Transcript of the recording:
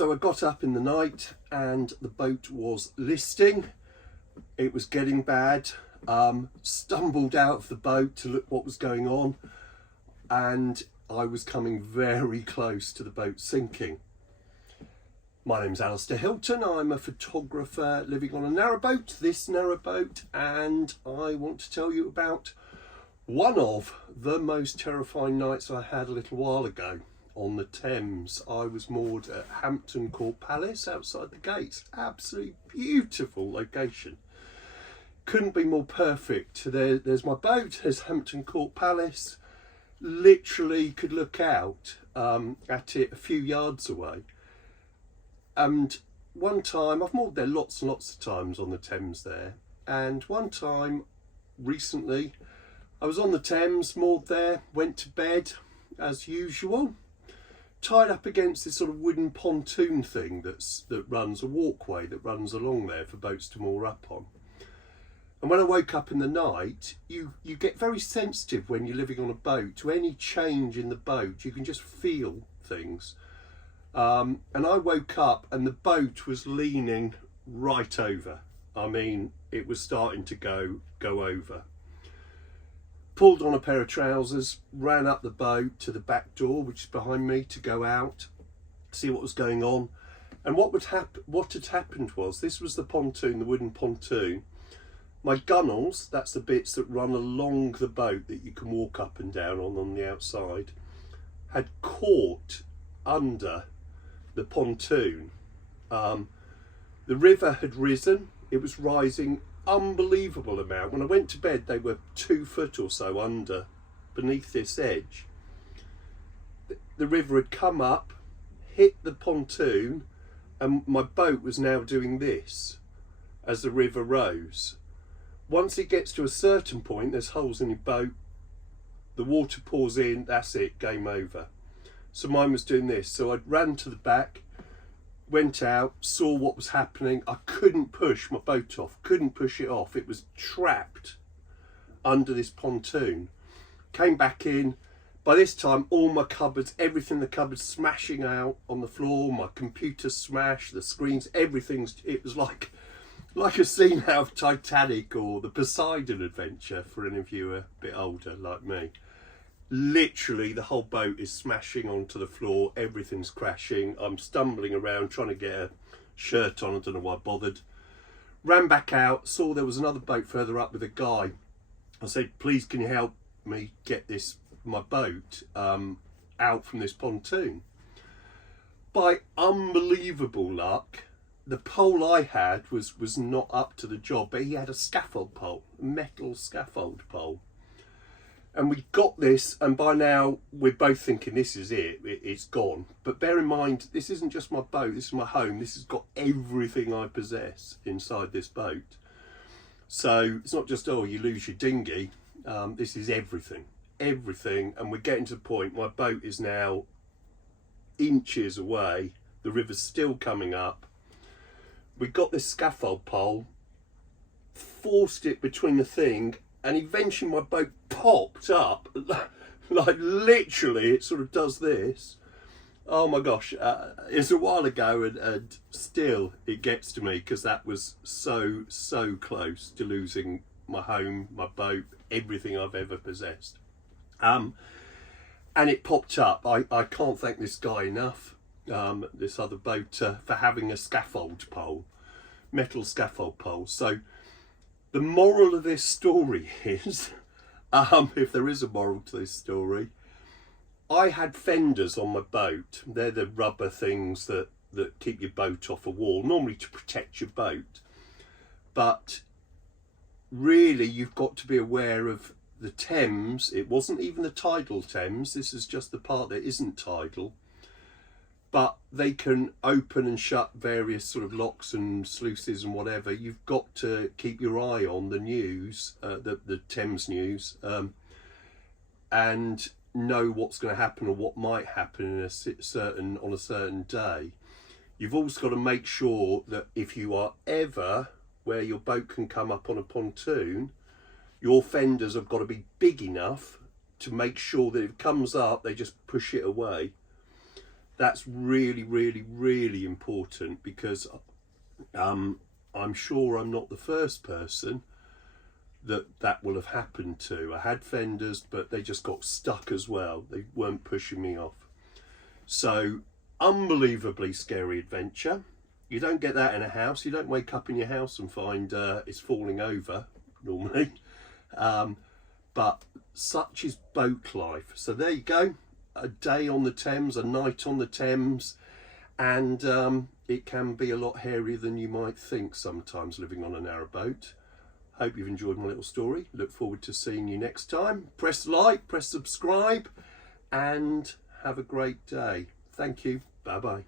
So I got up in the night and the boat was listing. It was getting bad. Stumbled out of the boat to look what was going on, and I was coming very close to the boat sinking. My name's Alistair Hilton. I'm a photographer living on a narrowboat, this narrowboat, and I want to tell you about one of the most terrifying nights I had a little while ago on the Thames. I was moored at Hampton Court Palace outside the gates. Absolutely beautiful location. Couldn't be more perfect. There's my boat, there's Hampton Court Palace. Literally could look out at it a few yards away. And one time, I've moored there lots and lots of times on the Thames there, and one time recently I was on the Thames, moored there, went to bed as usual, tied up against this sort of wooden pontoon thing that runs a walkway that runs along there for boats to moor up on. And when I woke up in the night, you get very sensitive when you're living on a boat to any change in the boat. You can just feel things. And I woke up and the boat was leaning right over. I mean, it was starting to go over. Pulled on a pair of trousers, ran up the boat to the back door, which is behind me, to go out, see what was going on. And what had happened was, this was the pontoon, the wooden pontoon. My gunnels, that's the bits that run along the boat that you can walk up and down on the outside, had caught under the pontoon. The river had risen. It was rising unbelievable amount. When I went to bed, they were 2 foot or so under, beneath this edge. The river had come up, hit the pontoon, and my boat was now doing this as the river rose. Once it gets to a certain point, there's holes in your boat, the water pours in, that's it, game over. So mine was doing this. So I ran to the back, went out, saw what was happening. I couldn't push my boat off, couldn't push it off. It was trapped under this pontoon. Came back in. By this time, all my cupboards, everything in the cupboards smashing out on the floor, my computer smashed, the screens, everything's, it was like a scene out of Titanic or the Poseidon Adventure for any of you a bit older like me. Literally the whole boat is smashing onto the floor, everything's crashing. I'm stumbling around trying to get a shirt on, I don't know why I bothered. Ran back out, saw there was another boat further up with a guy. I said, please can you help me get my boat out from this pontoon? By unbelievable luck, the pole I had was not up to the job, but he had a scaffold pole, a metal scaffold pole. And we got this, and by now we're both thinking this is it's gone. But bear in mind, this isn't just my boat, this is my home. This has got everything I possess inside this boat. So it's not just, oh, you lose your dinghy. This is everything, and we're getting to the point, my boat is now inches away. The river's still coming up. We got this scaffold pole, forced it between the thing, and eventually my boat popped up, like literally it sort of does this. Oh my gosh, it's a while ago and still it gets to me because that was so close to losing my home, my boat, everything I've ever possessed. And it popped up. I can't thank this guy enough, this other boater, for having a scaffold pole, metal scaffold pole. So the moral of this story is, if there is a moral to this story, I had fenders on my boat. They're the rubber things that keep your boat off a wall, normally to protect your boat. But really, you've got to be aware of the Thames. It wasn't even the tidal Thames. This is just the part that isn't tidal. But they can open and shut various sort of locks and sluices and whatever. You've got to keep your eye on the news, the Thames news, and know what's going to happen or what might happen on a certain day. You've also got to make sure that if you are ever where your boat can come up on a pontoon, your fenders have got to be big enough to make sure that if it comes up, they just push it away. That's really, really, really important, because I'm sure I'm not the first person that will have happened to. I had fenders, but they just got stuck as well. They weren't pushing me off. So, unbelievably scary adventure. You don't get that in a house. You don't wake up in your house and find it's falling over normally. But such is boat life. So there you go. A day on the Thames, a night on the Thames, and it can be a lot hairier than you might think sometimes living on a narrow boat. Hope you've enjoyed my little story. Look forward to seeing you next time. Press like, press subscribe, and have a great day. Thank you. Bye bye.